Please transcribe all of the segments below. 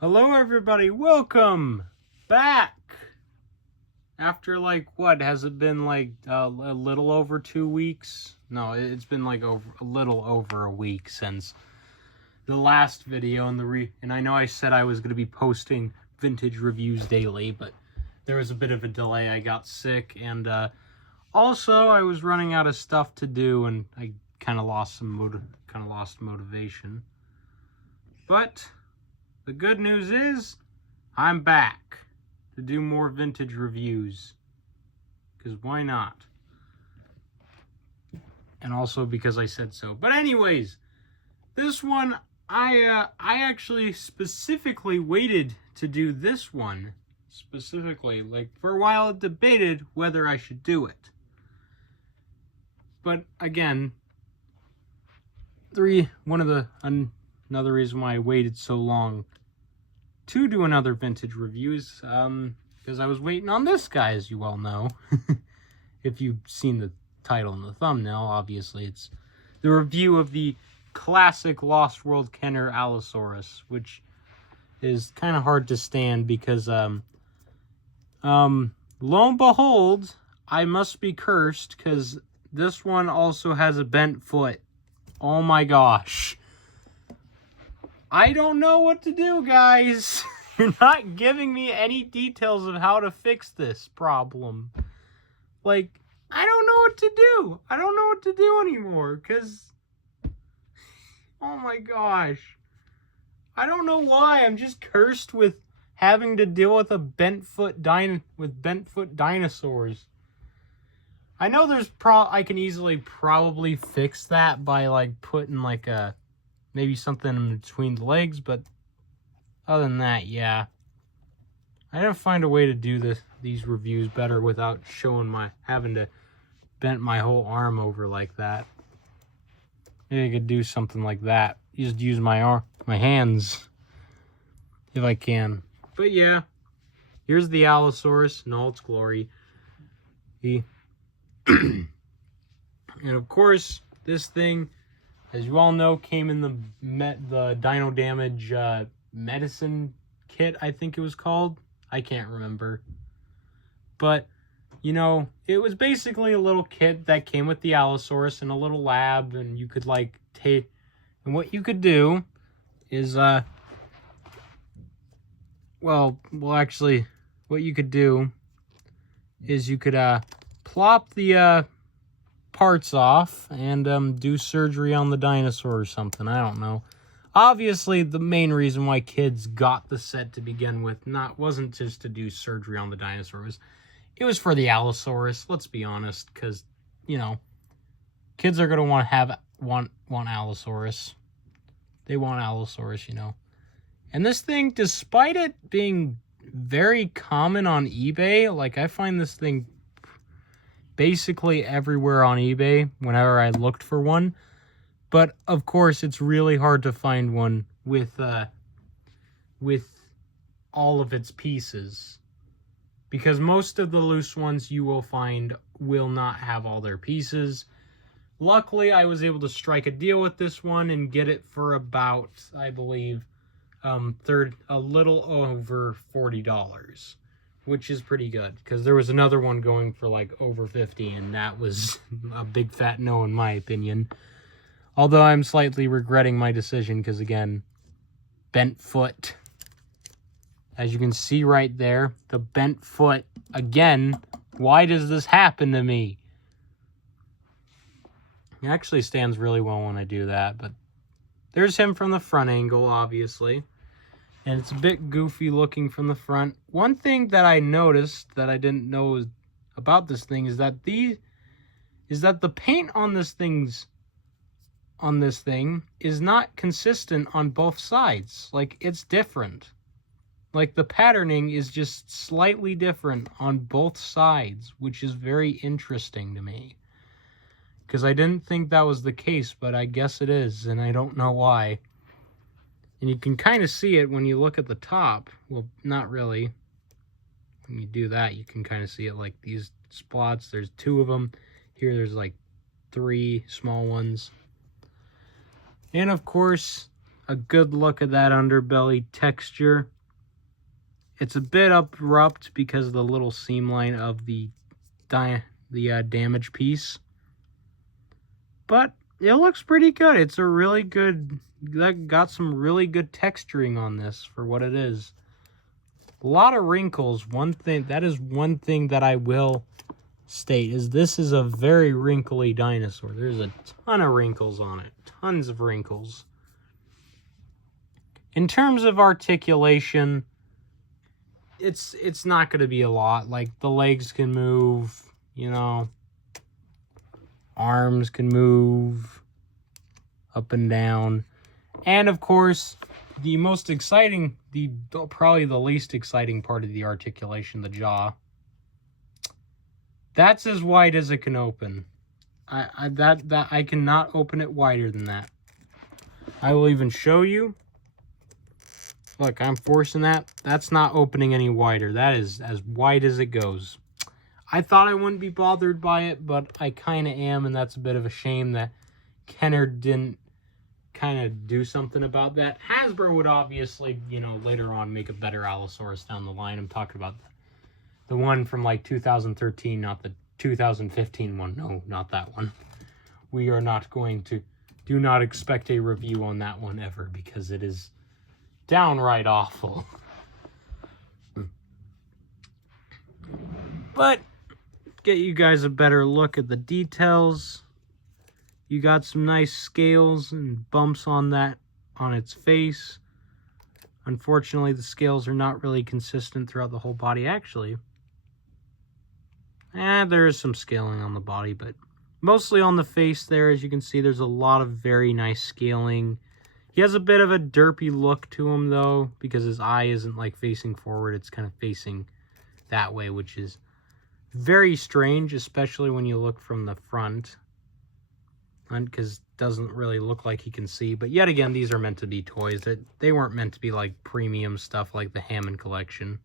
Hello everybody, welcome back! After what has it been a little over 2 weeks? No, it's been a little over a week since the last video and I know I said I was going to be posting vintage reviews daily, but there was a bit of a delay. I got sick and also I was running out of stuff to do and I kind of lost motivation. But the good news is, I'm back to do more vintage reviews. Because why not? And also because I said so. But anyways, this one, I actually specifically waited to do this one. Specifically, for a while I debated whether I should do it. But again, another reason why I waited so long to do another vintage reviews, because I was waiting on this guy, as you all know. If you've seen the title and the thumbnail, obviously it's the review of the classic Lost World Kenner Allosaurus, which is kind of hard to stand because, lo and behold, I must be cursed because this one also has a bent foot. Oh my gosh. I don't know what to do, guys. You're not giving me any details of how to fix this problem. I don't know what to do. I don't know what to do anymore, because... Oh my gosh. I don't know why. I'm just cursed with having to deal with bent foot dinosaurs. I know I can easily probably fix that by, putting, maybe something in between the legs, but other than that, yeah. I gotta find a way to do these reviews better without having to bend my whole arm over like that. Maybe I could do something like that. Just use my hands if I can. But yeah, here's the Allosaurus in all its glory. And of course, this thing, as you all know, came in the Dino Damage medicine kit, I think it was called. I can't remember. But, it was basically a little kit that came with the Allosaurus in a little lab, and you could, take... And what you could do is, what you could do is you could, plop the, parts off and do surgery on the dinosaur or something. I don't know. Obviously, the main reason why kids got the set to begin with wasn't just to do surgery on the dinosaurs. It was for the Allosaurus. Let's be honest, because kids are gonna want Allosaurus. They want Allosaurus, And this thing, despite it being very common on eBay, I find this thing basically everywhere on eBay whenever I looked for one. But of course, it's really hard to find one with all of its pieces, because most of the loose ones you will find will not have all their pieces. Luckily, I was able to strike a deal with this one and get it for about, I believe, a little over $40. Which is pretty good, because there was another one going for over 50, and that was a big fat no in my opinion. Although I'm slightly regretting my decision, because again, bent foot. As you can see right there, the bent foot. Again, why does this happen to me? It actually stands really well when I do that, but there's him from the front angle, obviously. And it's a bit goofy looking from the front. One thing that I noticed that I didn't know about this thing is that the paint on this thing is not consistent on both sides. It's different. The patterning is just slightly different on both sides, which is very interesting to me. Because I didn't think that was the case, but I guess it is, and I don't know why. And you can kind of see it when you look at the top. Well, not really. When you do that, you can kind of see it these spots. There's 2 of them. Here, there's 3 small ones. And of course, a good look at that underbelly texture. It's a bit abrupt because of the little seam line of the damage piece. But it looks pretty good. It's a really good, got some really good texturing on this for what it is. A lot of wrinkles. One thing that I will state is this is a very wrinkly dinosaur. There's a ton of wrinkles on it. Tons of wrinkles. In terms of articulation, it's not going to be a lot. Like, the legs can move, you know. Arms can move up and down. And, of course, the most exciting, probably the least exciting part of the articulation, the jaw. That's as wide as it can open. I cannot open it wider than that. I will even show you. Look, I'm forcing that. That's not opening any wider. That is as wide as it goes. I thought I wouldn't be bothered by it, but I kind of am, and that's a bit of a shame that Kenner didn't kind of do something about that. Hasbro would obviously, you know, later on make a better Allosaurus down the line. I'm talking about the one from like 2013, not the 2015 one. No, not that one. We are not going to, do not expect a review on that one ever, because it is downright awful. But get you guys a better look at the details. You got some nice scales and bumps on its face. Unfortunately, the scales are not really consistent throughout the whole body. Actually, there is some scaling on the body, but mostly on the face there. As you can see, there's a lot of very nice scaling. He has a bit of a derpy look to him, though, because his eye isn't like facing forward. It's kind of facing that way, which is very strange, especially when you look from the front, because it doesn't really look like he can see. But yet again, these are meant to be toys. They weren't meant to be like premium stuff like the Hammond Collection.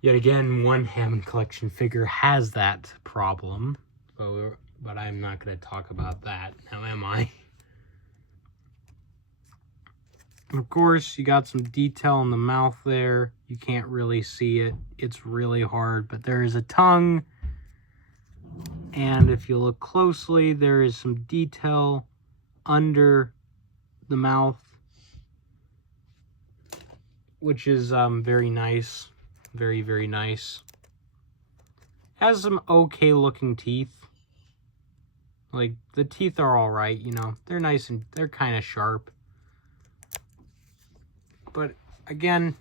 Yet again, one Hammond Collection figure has that problem, but I'm not going to talk about that now, am I? Of course, you got some detail in the mouth there. You can't really see it. It's really hard, but there is a tongue. And if you look closely, there is some detail under the mouth, which is very nice. Very, very nice. Has some okay looking teeth. Like, the teeth are all right, you know. They're nice and they're kind of sharp. But again,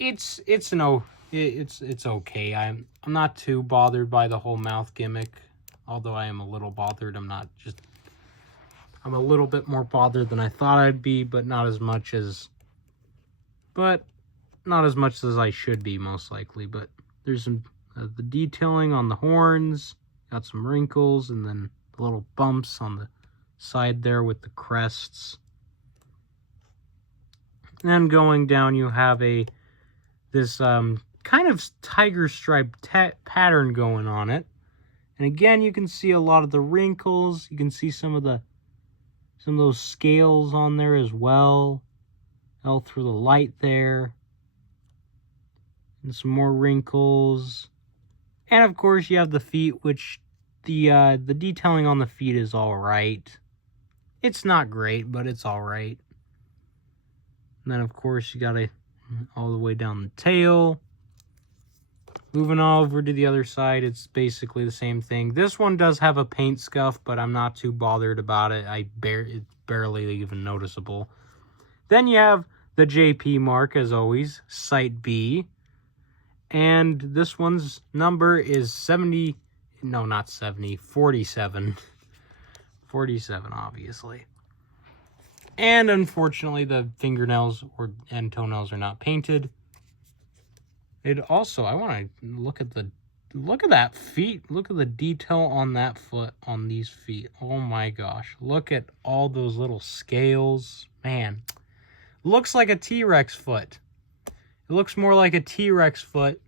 it's okay. I'm not too bothered by the whole mouth gimmick, although I am a little bothered. I'm a little bit more bothered than I thought I'd be, but not as much as I should be, most likely. But there's some the detailing on the horns, got some wrinkles, and then the little bumps on the side there with the crests. And then going down, you have this kind of tiger stripe pattern going on it. And again, you can see a lot of the wrinkles. You can see some of those scales on there as well. All through the light there. And some more wrinkles. And of course, you have the feet, which the detailing on the feet is all right. It's not great, but it's all right. And then, of course, you got all the way down the tail. Moving over to the other side, it's basically the same thing. This one does have a paint scuff, but I'm not too bothered about it. It's barely even noticeable. Then you have the JP mark, as always, Site B. And this one's number is 47. 47, obviously. And unfortunately, the fingernails and toenails are not painted. It also, I want to look at that feet. Look at the detail on that foot, on these feet. Oh my gosh. Look at all those little scales. Man, looks like a T-Rex foot. It looks more like a T-Rex foot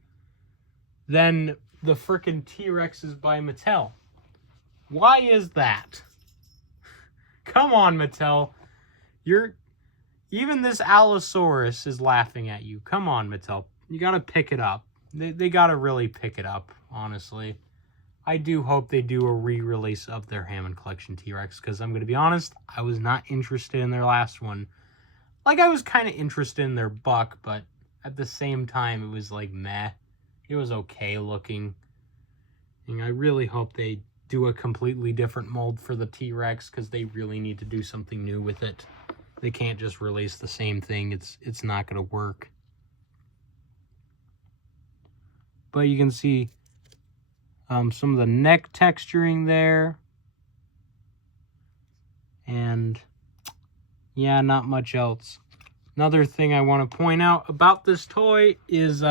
than the frickin' T-Rexes by Mattel. Why is that? Come on, Mattel. Even this Allosaurus is laughing at you. Come on, Mattel. You gotta pick it up. They gotta really pick it up, honestly. I do hope they do a re-release of their Hammond Collection T-Rex, because I'm gonna be honest, I was not interested in their last one. Like, I was kind of interested in their Buck, but at the same time, it was like, meh. It was okay looking. And I really hope they do a completely different mold for the T-Rex, because they really need to do something new with it. They can't just release the same thing. It's not going to work. But you can see some of the neck texturing there. And yeah, not much else. Another thing I want to point out about this toy is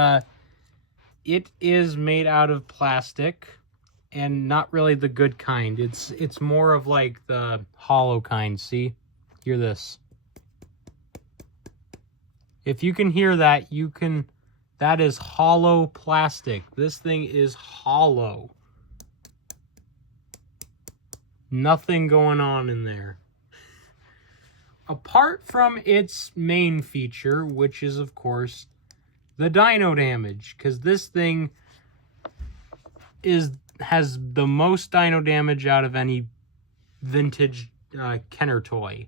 it is made out of plastic, and not really the good kind. It's more of like the hollow kind. See? Hear this. If you can hear that, that is hollow plastic. This thing is hollow. Nothing going on in there. Apart from its main feature, which is, of course, the dino damage. Because this thing has the most dino damage out of any vintage Kenner toy.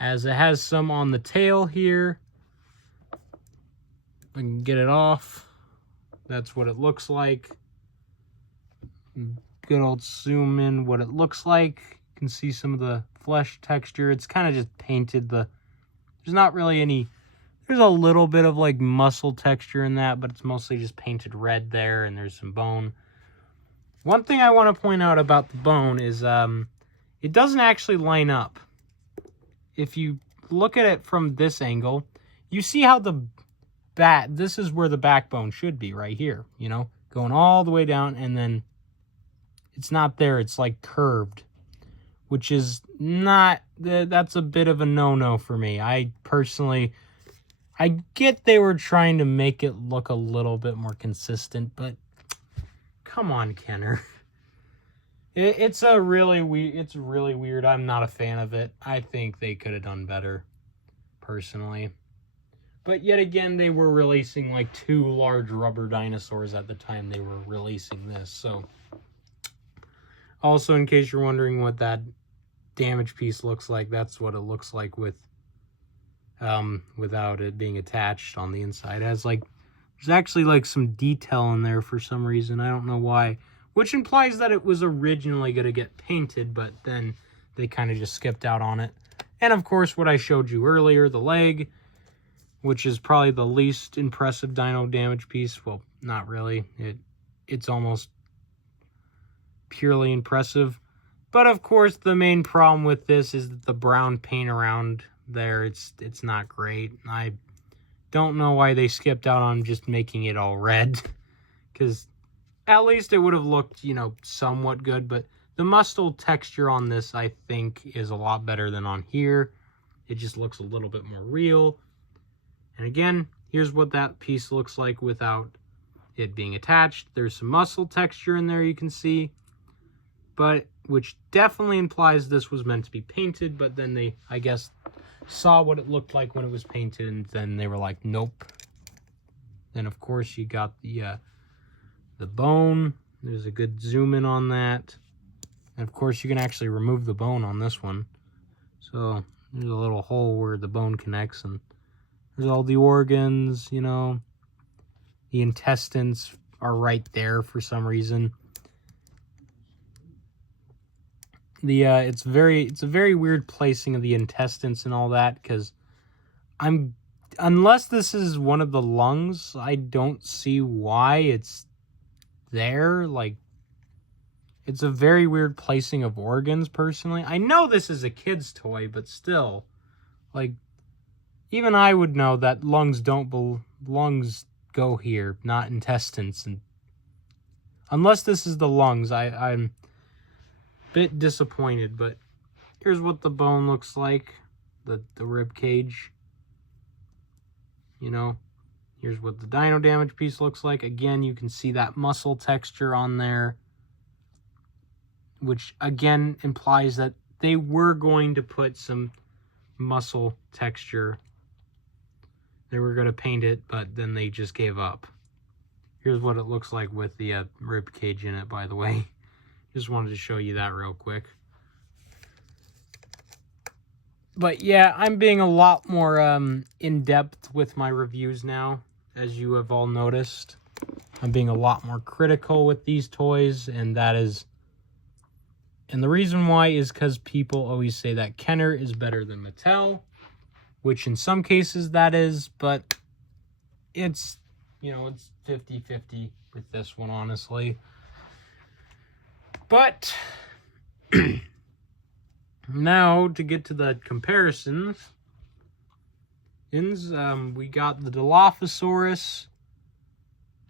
As it has some on the tail here. If I can get it off. That's what it looks like. Good old zoom in what it looks like. You can see some of the flesh texture. It's kind of just painted. There's not really any... There's a little bit of like muscle texture in that, but it's mostly just painted red there, and there's some bone. One thing I want to point out about the bone is it doesn't actually line up. If you look at it from this angle, you see how this is where the backbone should be, right here, you know, going all the way down, and then it's not there. It's like curved, which is not, that's a bit of a no-no for me. I get they were trying to make it look a little bit more consistent, but come on, Kenner. It's really weird. I'm not a fan of it. I think they could have done better, personally. But yet again, they were releasing like 2 large rubber dinosaurs at the time they were releasing this. So, also, in case you're wondering what that damage piece looks like, that's what it looks like with without it being attached on the inside. It has like, there's actually like some detail in there for some reason. I don't know why. Which implies that it was originally going to get painted, but then they kind of just skipped out on it. And of course, what I showed you earlier, the leg, which is probably the least impressive dino damage piece. Well, not really. It's almost purely impressive. But of course, the main problem with this is that the brown paint around there, it's not great. I don't know why they skipped out on just making it all red. Because at least it would have looked, you know, somewhat good. But the muscle texture on this, I think, is a lot better than on here. It just looks a little bit more real. And again, here's what that piece looks like without it being attached. There's some muscle texture in there you can see. But, which definitely implies this was meant to be painted. But then they, I guess, saw what it looked like when it was painted. And then they were like, nope. Then, of course, you got the bone. There's a good zoom in on that. And of course you can actually remove the bone on this one. So there's a little hole where the bone connects, and there's all the organs, you know. The intestines are right there for some reason. It's a very weird placing of the intestines and all that, because unless this is one of the lungs, I don't see why it's there. Like, it's a very weird placing of organs, personally. I know this is a kid's toy, but still, like, even I would know that lungs go here, not intestines. And unless this is the lungs, I'm a bit disappointed. But here's what the bone looks like, the rib cage, you know. Here's what the dino damage piece looks like. Again, you can see that muscle texture on there, which again implies that they were going to put some muscle texture. They were going to paint it, but then they just gave up. Here's what it looks like with the rib cage in it, by the way. Just wanted to show you that real quick. But yeah, I'm being a lot more in-depth with my reviews now, as you have all noticed. I'm being a lot more critical with these toys, and that is... And the reason why is because people always say that Kenner is better than Mattel, which in some cases that is, but it's, you know, it's 50-50 with this one, honestly. But now to get to the comparisons, we got the Dilophosaurus,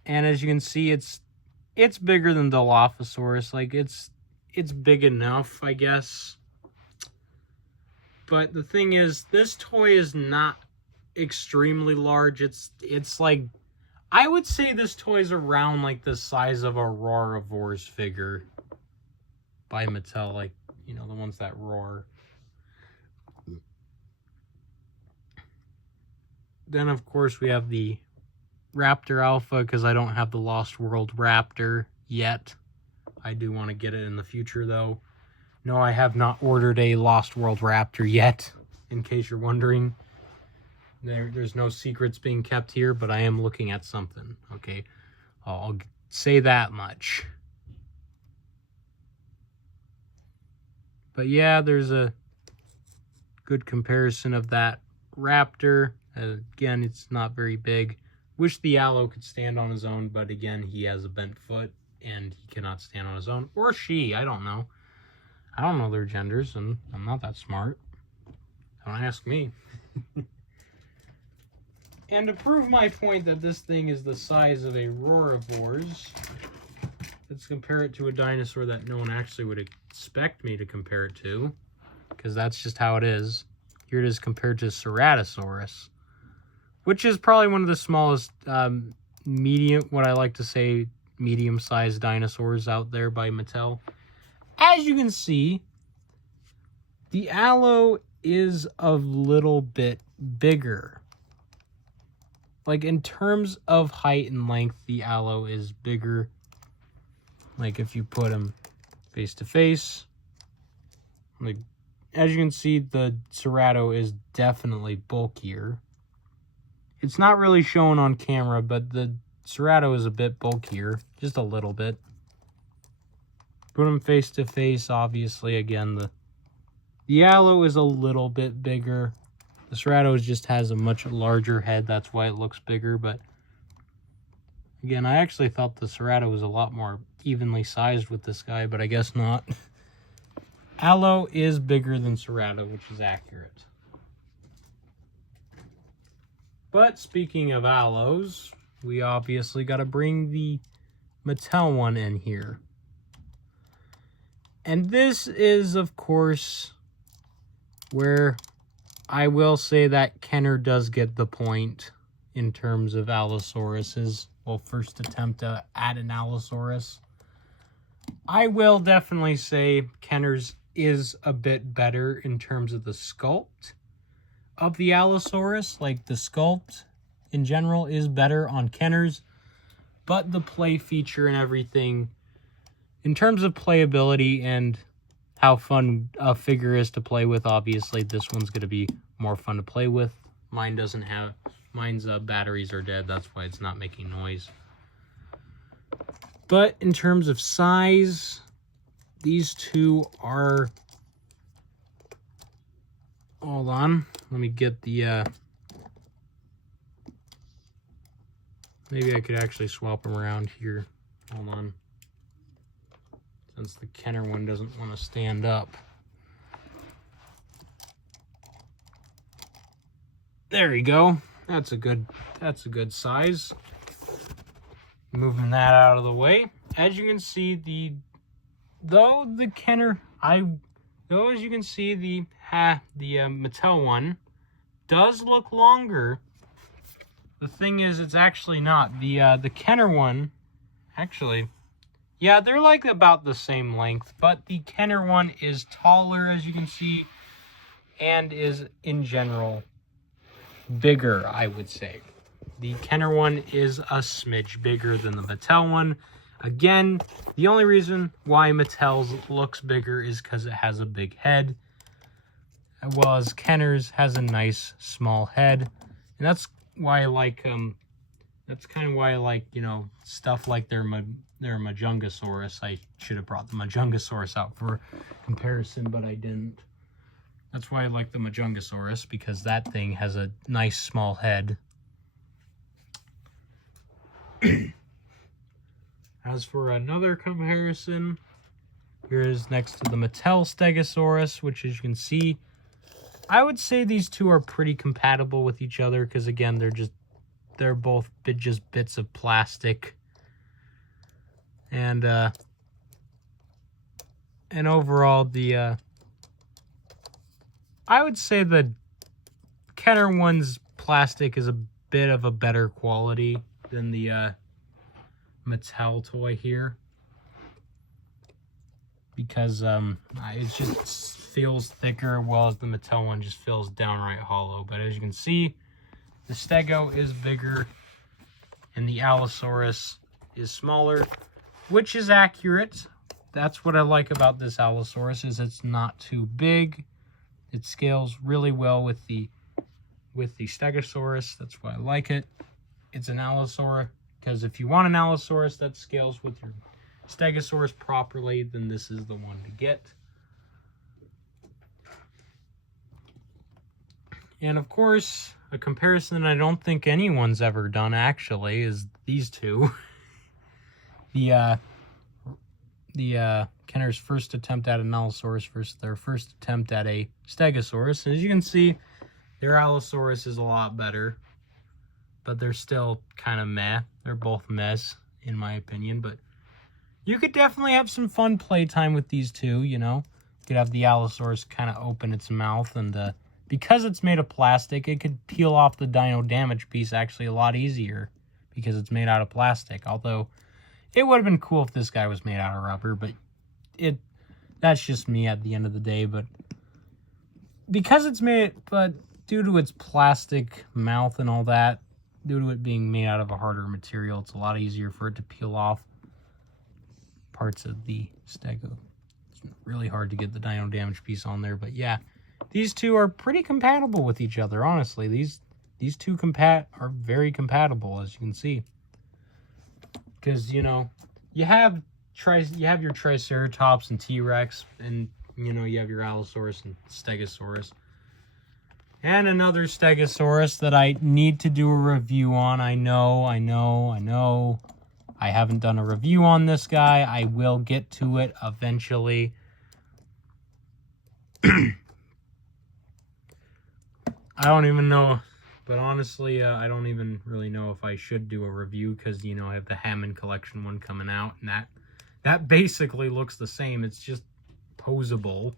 and as you can see, it's bigger than Dilophosaurus. Like, it's big enough, I guess. But the thing is, this toy is not extremely large. It's like, I would say this toy is around like the size of a Roarivores figure by Mattel, like, you know, the ones that roar. Then, of course, we have the Raptor Alpha, because I don't have the Lost World Raptor yet. I do want to get it in the future, though. No, I have not ordered a Lost World Raptor yet, in case you're wondering. There's no secrets being kept here, but I am looking at something, okay? I'll say that much. But yeah, there's a good comparison of that Raptor. Again, it's not very big. Wish the Allo could stand on his own, but again, he has a bent foot, and he cannot stand on his own. Or she, I don't know. I don't know their genders, and I'm not that smart. Don't ask me. And to prove my point that this thing is the size of a Roarivores, let's compare it to a dinosaur that no one actually would expect me to compare it to, because that's just how it is. Here it is compared to Ceratosaurus, which is probably one of the smallest what I like to say, medium-sized dinosaurs out there by Mattel. As you can see, the Allo is a little bit bigger. Like, in terms of height and length, the Allo is bigger. Like, if you put them face to face, like, as you can see, the Cerato is definitely bulkier. It's not really shown on camera, but the Cerato is a bit bulkier, just a little bit. Put them face to face, obviously, again, the Allo is a little bit bigger. The Cerato just has a much larger head, that's why it looks bigger, but again, I actually thought the Cerato was a lot more evenly sized with this guy, but I guess not. Allo is bigger than Cerato, which is accurate. But speaking of Allos, we obviously got to bring the Mattel one in here. And this is, of course, where I will say that Kenner does get the point in terms of Allosaurus's, well, first attempt at an Allosaurus. I will definitely say Kenner's is a bit better in terms of the sculpt of the Allosaurus. Like, the sculpt in general is better on Kenner's, but the play feature and everything, in terms of playability and how fun a figure is to play with, obviously this one's going to be more fun to play with. Mine's batteries are dead, that's why it's not making noise. But in terms of size, these two are... Hold on, let me get the... Maybe I could actually swap them around here. Hold on. Since the Kenner one doesn't want to stand up. There you go. That's a good size. Moving that out of the way. As you can see, the Mattel one does look longer. The thing is, it's actually not. The Kenner one, actually, Yeah, they're like about the same length, but the Kenner one is taller, as you can see, and is, in general, bigger, I would say. The Kenner one is a smidge bigger than the Mattel one. Again, the only reason why Mattel's looks bigger is because it has a big head, whereas Kenner's has a nice small head, and that's why I like that's kind of why I like, you know, stuff like their Majungasaurus. I should have brought the Majungasaurus out for comparison, but I didn't. That's why I like the Majungasaurus, because that thing has a nice small head. As for another comparison, here is next to the Mattel Stegosaurus, which, as you can see, I would say these two are pretty compatible with each other, because again, they're both just bits of plastic. And overall, I would say the Kenner one's plastic is a bit of a better quality than the Mattel toy here, because it just feels thicker, while the Mattel one just feels downright hollow. But as you can see, the Stego is bigger and the Allosaurus is smaller, which is accurate. That's what I like about this Allosaurus, is it's not too big. It scales really well with the Stegosaurus. That's why I like it. It's an Allosaurus, because if you want an Allosaurus that scales with your Stegosaurus properly, then this is the one to get. And of course, a comparison I don't think anyone's ever done actually is these two. The Kenner's first attempt at an Allosaurus versus their first attempt at a Stegosaurus. And as you can see, their Allosaurus is a lot better, but they're still kind of meh. They're both mess, in my opinion, but you could definitely have some fun playtime with these two, you know. You could have the Allosaurus kind of open its mouth, and because it's made of plastic, it could peel off the Dino damage piece actually a lot easier, because it's made out of plastic. Although, it would have been cool if this guy was made out of rubber, but that's just me at the end of the day. But because it's made, but due to its plastic mouth and all that, due to it being made out of a harder material, it's a lot easier for it to peel off parts of the Stego. It's really hard to get the Dino damage piece on there, but yeah, these two are pretty compatible with each other, honestly. These two are very compatible, as you can see. Because, you know, you have your Triceratops and T-Rex, and, you know, you have your Allosaurus and Stegosaurus. And another Stegosaurus that I need to do a review on. I know. I haven't done a review on this guy. I will get to it eventually. I don't even know. But honestly, I don't even really know if I should do a review, because, you know, I have the Hammond Collection one coming out, and that basically looks the same. It's just posable.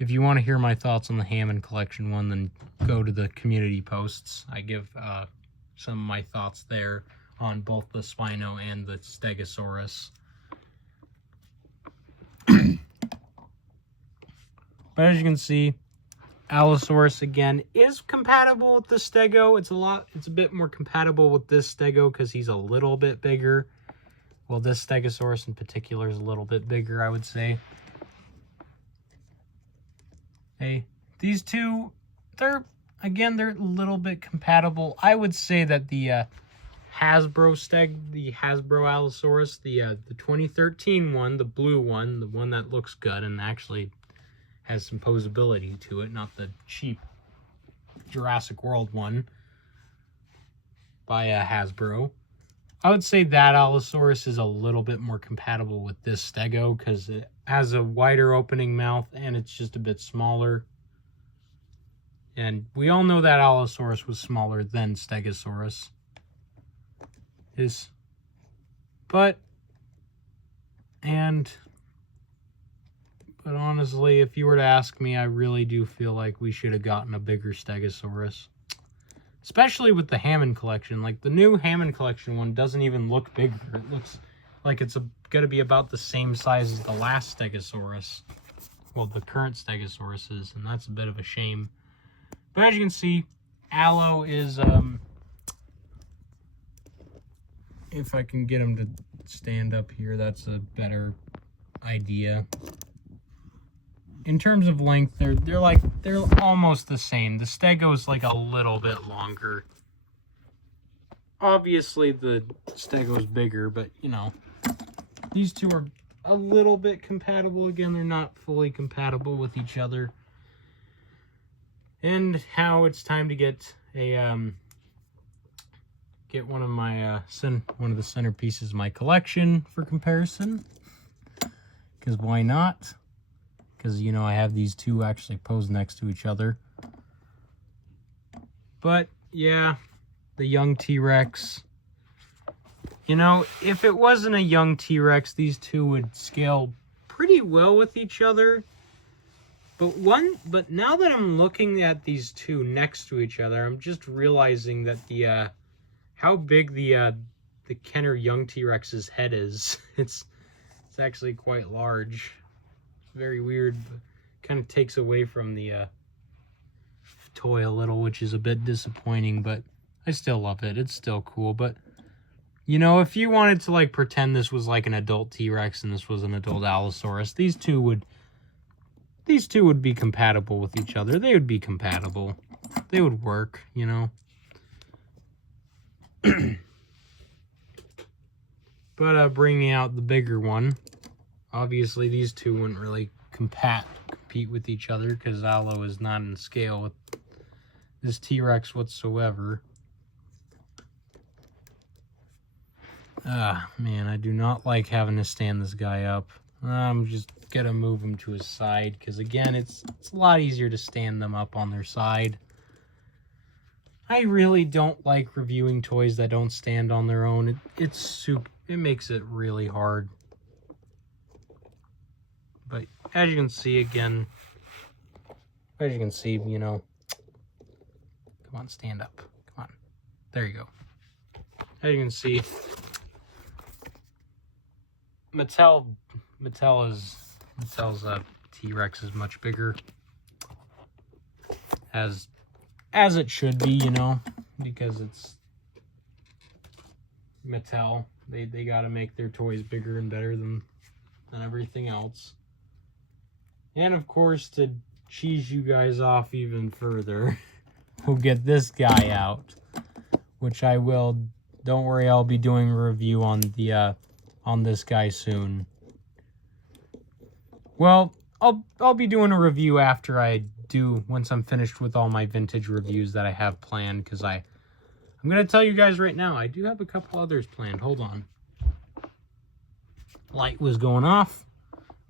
If you want to hear my thoughts on the Hammond Collection one, then go to the community posts. I give some of my thoughts there on both the Spino and the Stegosaurus. But as you can see, Allosaurus, again, is compatible with the Stego. It's a bit more compatible with this Stego because he's a little bit bigger. Well, this Stegosaurus in particular is a little bit bigger, I would say. Hey, these two, they're a little bit compatible. I would say that the Hasbro Allosaurus, the 2013 one, the blue one, the one that looks good and actually has some posability to it, not the cheap Jurassic World one by Hasbro. I would say that Allosaurus is a little bit more compatible with this Stego because it has a wider opening mouth and it's just a bit smaller. And we all know that Allosaurus was smaller than Stegosaurus. But honestly, if you were to ask me, I really do feel like we should have gotten a bigger Stegosaurus. Especially with the Hammond collection. Like, the new Hammond collection one doesn't even look bigger. It looks like it's going to be about the same size as the last Stegosaurus. Well, the current Stegosaurus is, and that's a bit of a shame. But as you can see, Allo is, if I can get him to stand up here, that's a better idea. In terms of length, they're almost the same. The Stego's like a little bit longer. Obviously, the Stego's bigger, but you know, these two are a little bit compatible. Again, they're not fully compatible with each other. And now it's time to get a one of my one of the centerpieces of my collection for comparison. Because why not? Because, you know, I have these two actually posed next to each other. But, yeah, the young T-Rex. You know, if it wasn't a young T-Rex, these two would scale pretty well with each other. But now that I'm looking at these two next to each other, I'm just realizing that the, how big the Kenner young T-Rex's head is. It's actually quite large. Very weird, but kind of takes away from the toy a little, which is a bit disappointing, but I still love it. It's still cool. But you know, if you wanted to like pretend this was like an adult T-Rex and this was an adult Allosaurus, these two would be compatible with each other. They would be compatible. They would work, you know. But bringing out the bigger one, obviously, these two wouldn't really compete with each other because Allo is not in scale with this T-Rex whatsoever. Man, I do not like having to stand this guy up. I'm just gonna move him to his side because, again, it's a lot easier to stand them up on their side. I really don't like reviewing toys that don't stand on their own. It makes it really hard. But as you can see, again, you know, come on, stand up. Come on. There you go. As you can see, Mattel's T-Rex is much bigger. As it should be, you know, because it's Mattel. They got to make their toys bigger and better than everything else. And of course, to cheese you guys off even further, we'll get this guy out, which I will. Don't worry, I'll be doing a review on the on this guy soon. Well, I'll be doing a review after once I'm finished with all my vintage reviews that I have planned, because I'm going to tell you guys right now, I do have a couple others planned. Hold on. Light was going off.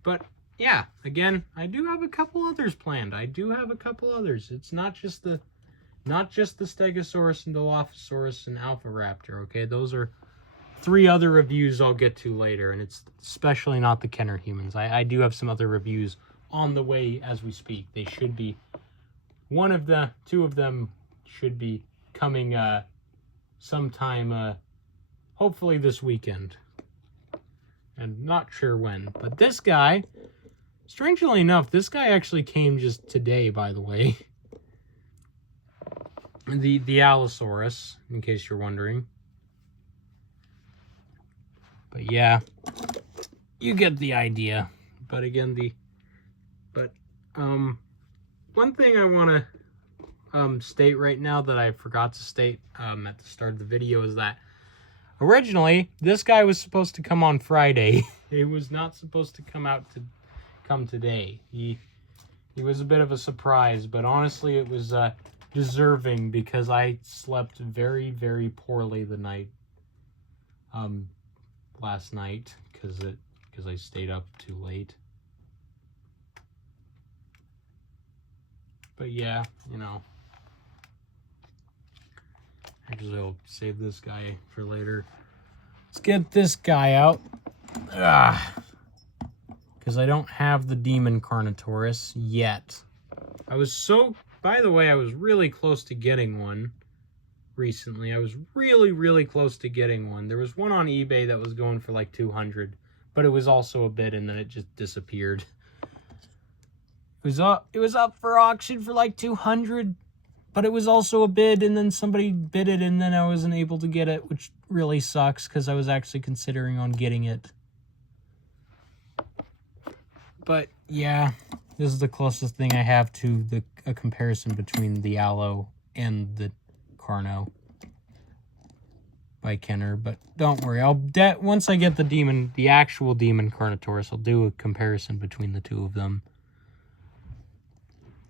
But, yeah, again, I do have a couple others planned. It's not just the Stegosaurus and Dilophosaurus and Alpharaptor, okay? Those are 3 other reviews I'll get to later, and it's especially not the Kenner humans. I do have some other reviews on the way as we speak. They should be, 2 of them should be coming sometime, hopefully this weekend. And not sure when. But this guy, strangely enough, this guy actually came just today, by the way. The Allosaurus, in case you're wondering. But yeah, you get the idea. But again, one thing I want to state right now that I forgot to state at the start of the video is that originally this guy was supposed to come on Friday. It was not supposed to come today. He was a bit of a surprise, but honestly it was deserving because I slept very, very poorly the night last night because I stayed up too late. But yeah, you know, actually I'll save this guy for later. Let's get this guy out. Because I don't have the Demon Carnotaurus yet. By the way, I was really close to getting one. recently. I was really, really close to getting one. There was one on eBay that was going for like 200, but it was also a bid and then it just disappeared. It was up for auction for like 200, but it was also a bid and then somebody bid it and then I wasn't able to get it, which really sucks because I was actually considering on getting it. But yeah, this is the closest thing I have to a comparison between the Allo and the Carno by Kenner. But don't worry, once I get the actual Demon Carnotaurus, I'll do a comparison between the two of them.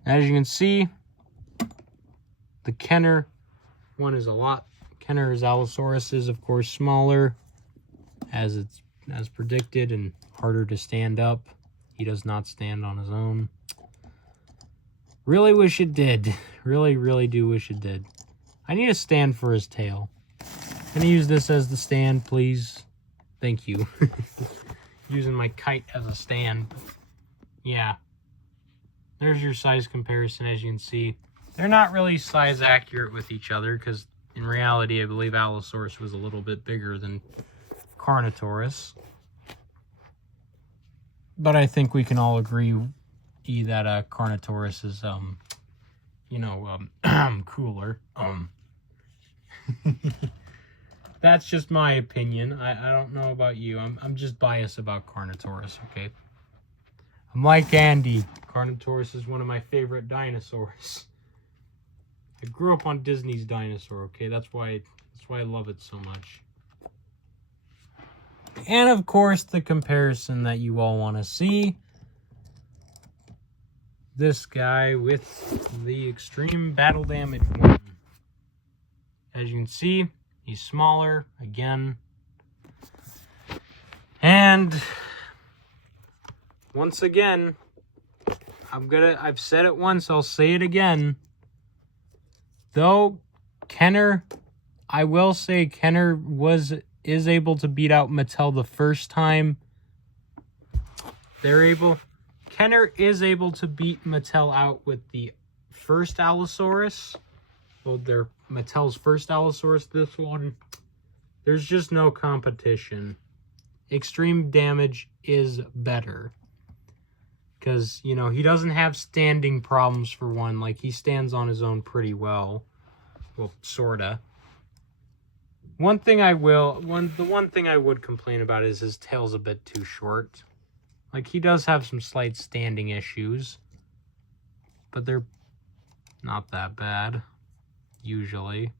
As you can see, the Kenner one is Kenner's Allosaurus is of course smaller, as predicted, and harder to stand up. He does not stand on his own. Really wish it did. Really, really do wish it did. I need a stand for his tail. Can I use this as the stand, please? Thank you. Using my kite as a stand. Yeah. There's your size comparison, as you can see. They're not really size accurate with each other, because in reality, I believe Allosaurus was a little bit bigger than Carnotaurus. But I think we can all agree that Carnotaurus is, cooler. That's just my opinion. I don't know about you. I'm just biased about Carnotaurus, okay? I'm like Andy. Carnotaurus is one of my favorite dinosaurs. I grew up on Disney's dinosaur, okay? That's why I love it so much. And of course, the comparison that you all want to see. This guy with the extreme battle damage one. As you can see, he's smaller again. And once again, I've said it once, I'll say it again. Though Kenner, I will say Kenner is able to beat out Mattel the first time. Kenner is able to beat Mattel out with the first Allosaurus. Well, they're Mattel's first Allosaurus. This one, there's just no competition. Extreme damage is better. Because, he doesn't have standing problems for one. Like, he stands on his own pretty well. Well, sorta. The one thing I would complain about is his tail's a bit too short. Like, he does have some slight standing issues. But they're not that bad, usually.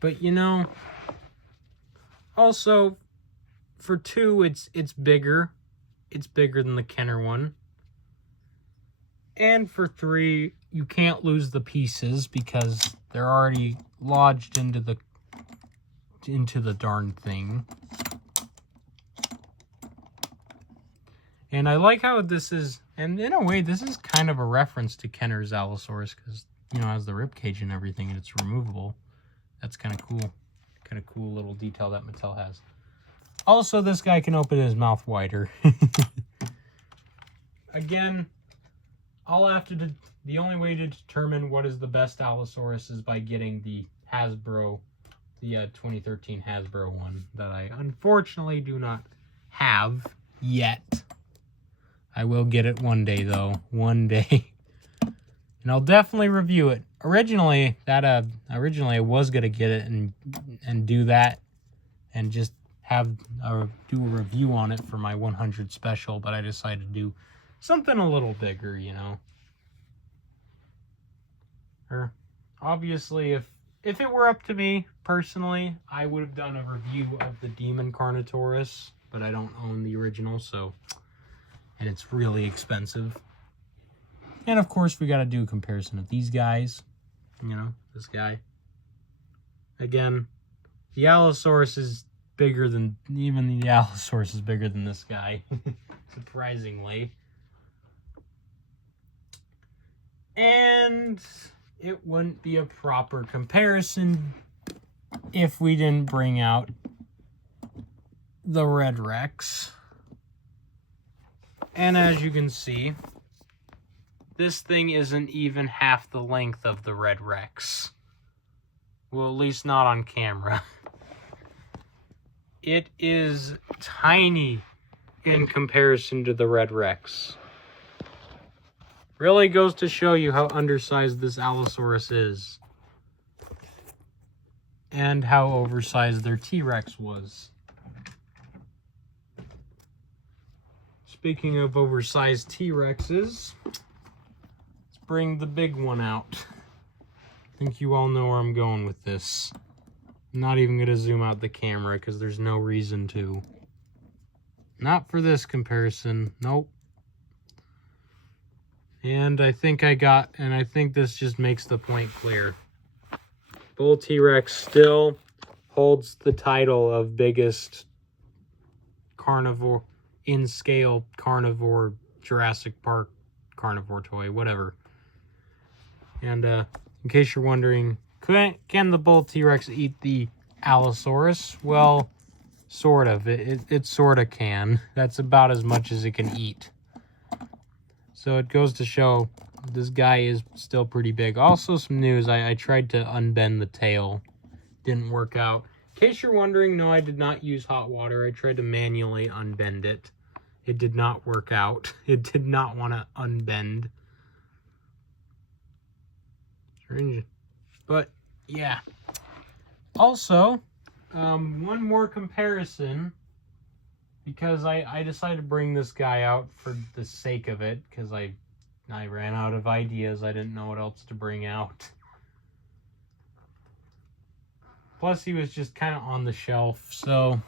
But, also, for 2, it's bigger. It's bigger than the Kenner one. And for 3, you can't lose the pieces because they're already lodged into the darn thing. And I like how this is, and in a way, this is kind of a reference to Kenner's Allosaurus because, it has the ribcage and everything and it's removable. That's kind of cool. Kind of cool little detail that Mattel has. Also, this guy can open his mouth wider. Again, the only way to determine what is the best Allosaurus is by getting the 2013 Hasbro one that I unfortunately do not have yet. I will get it one day, though. One day. And I'll definitely review it. Originally, I was going to get it and do that and just do a review on it for my 100 special, but I decided to do something a little bigger, Or obviously, if it were up to me personally, I would have done a review of the Demon Carnotaurus, but I don't own the original, and it's really expensive. And of course, we got to do a comparison of these guys. This guy. Again, the Allosaurus is bigger than, even the Allosaurus is bigger than this guy, surprisingly. And it wouldn't be a proper comparison if we didn't bring out the Red Rex. And as you can see, this thing isn't even half the length of the Red Rex. Well, at least not on camera. It is tiny in comparison to the Red Rex. Really goes to show you how undersized this Allosaurus is. And how oversized their T-Rex was. Speaking of oversized T-Rexes, let's bring the big one out. I think you all know where I'm going with this. I'm not even going to zoom out the camera because there's no reason to. Not for this comparison. Nope. And I think this just makes the point clear. Bull T-Rex still holds the title of biggest carnivore, in scale carnivore, Jurassic Park carnivore toy, whatever. And in case you're wondering, can the Bull T-Rex eat the Allosaurus? Well, sort of. It sort of can. That's about as much as it can eat. So it goes to show this guy is still pretty big. Also some news, I tried to unbend the tail. Didn't work out. In case you're wondering, no, I did not use hot water. I tried to manually unbend it. It did not work out. It did not want to unbend. Strange. But, yeah. Also, one more comparison, because I decided to bring this guy out for the sake of it, because I ran out of ideas. I didn't know what else to bring out. Plus, he was just kind of on the shelf, so,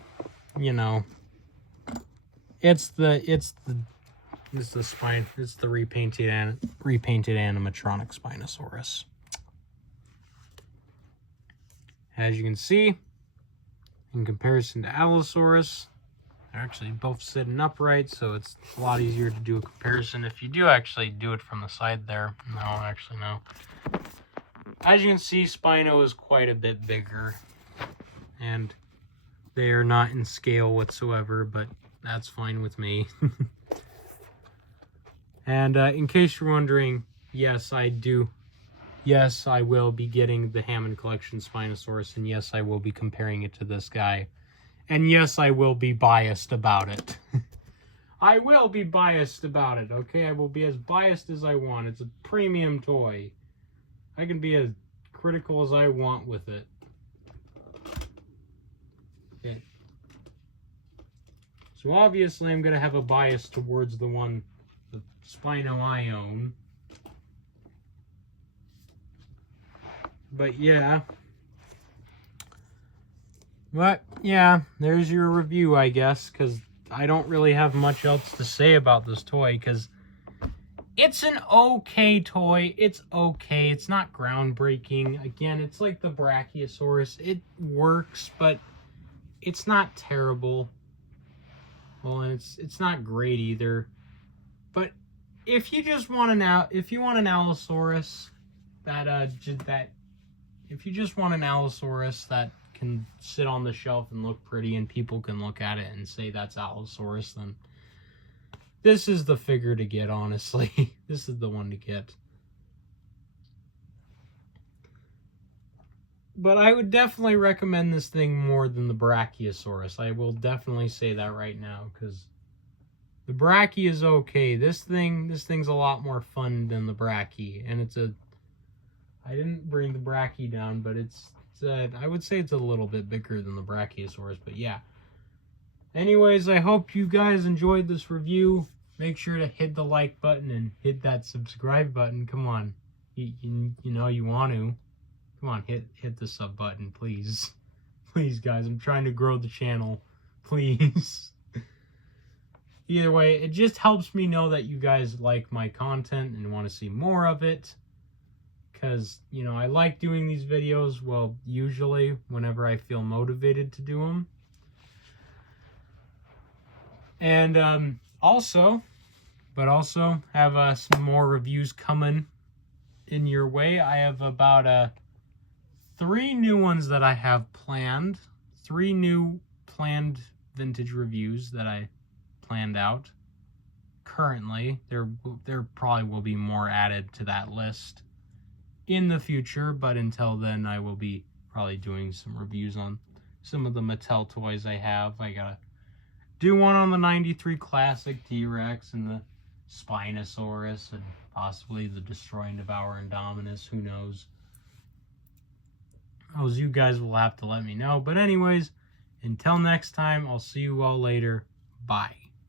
you know, it's the spine. It's the repainted animatronic Spinosaurus. As you can see, in comparison to Allosaurus, they're actually both sitting upright, so it's a lot easier to do a comparison if you do actually do it from the side there. No, actually, no. As you can see, Spino is quite a bit bigger, and they are not in scale whatsoever, but that's fine with me. And in case you're wondering, yes, I do. Yes, I will be getting the Hammond Collection Spinosaurus, and yes, I will be comparing it to this guy. And yes, I will be biased about it. I will be biased about it, okay? I will be as biased as I want. It's a premium toy. I can be as critical as I want with it. Okay. So obviously I'm going to have a bias towards the Spino I own. But yeah. But yeah, there's your review, I guess, because I don't really have much else to say about this toy, because it's an okay toy. It's okay. It's not groundbreaking. Again, it's like the Brachiosaurus. It works, but it's not terrible. Well, and it's not great either. But if you just want an Allosaurus if you just want an Allosaurus that can sit on the shelf and look pretty and people can look at it and say that's Allosaurus, then this is the figure to get, honestly. This is the one to get. But I would definitely recommend this thing more than the Brachiosaurus. I will definitely say that right now, because the Brachie is okay. This thing's a lot more fun than the Brachie, and I didn't bring the Brachie down, but I would say it's a little bit bigger than the Brachiosaurus, but yeah. Anyways, I hope you guys enjoyed this review. Make sure to hit the like button and hit that subscribe button. Come on. You know you want to. Come on, hit the sub button, please. Please, guys, I'm trying to grow the channel. Please. Either way, it just helps me know that you guys like my content and want to see more of it. Because, you know, I like doing these videos, well, usually whenever I feel motivated to do them. And also have some more reviews coming in your way. I have about 3 new ones that I have planned. 3 new planned vintage reviews that I planned out. currently. There probably will be more added to that list in the future, but until then I will be probably doing some reviews on some of the Mattel toys I have. I gotta do one on the 93 Classic T-Rex and the Spinosaurus and possibly the Destroy and Devour Indominus, who knows. Those you guys will have to let me know. But anyways, until next time, I'll see you all later. Bye.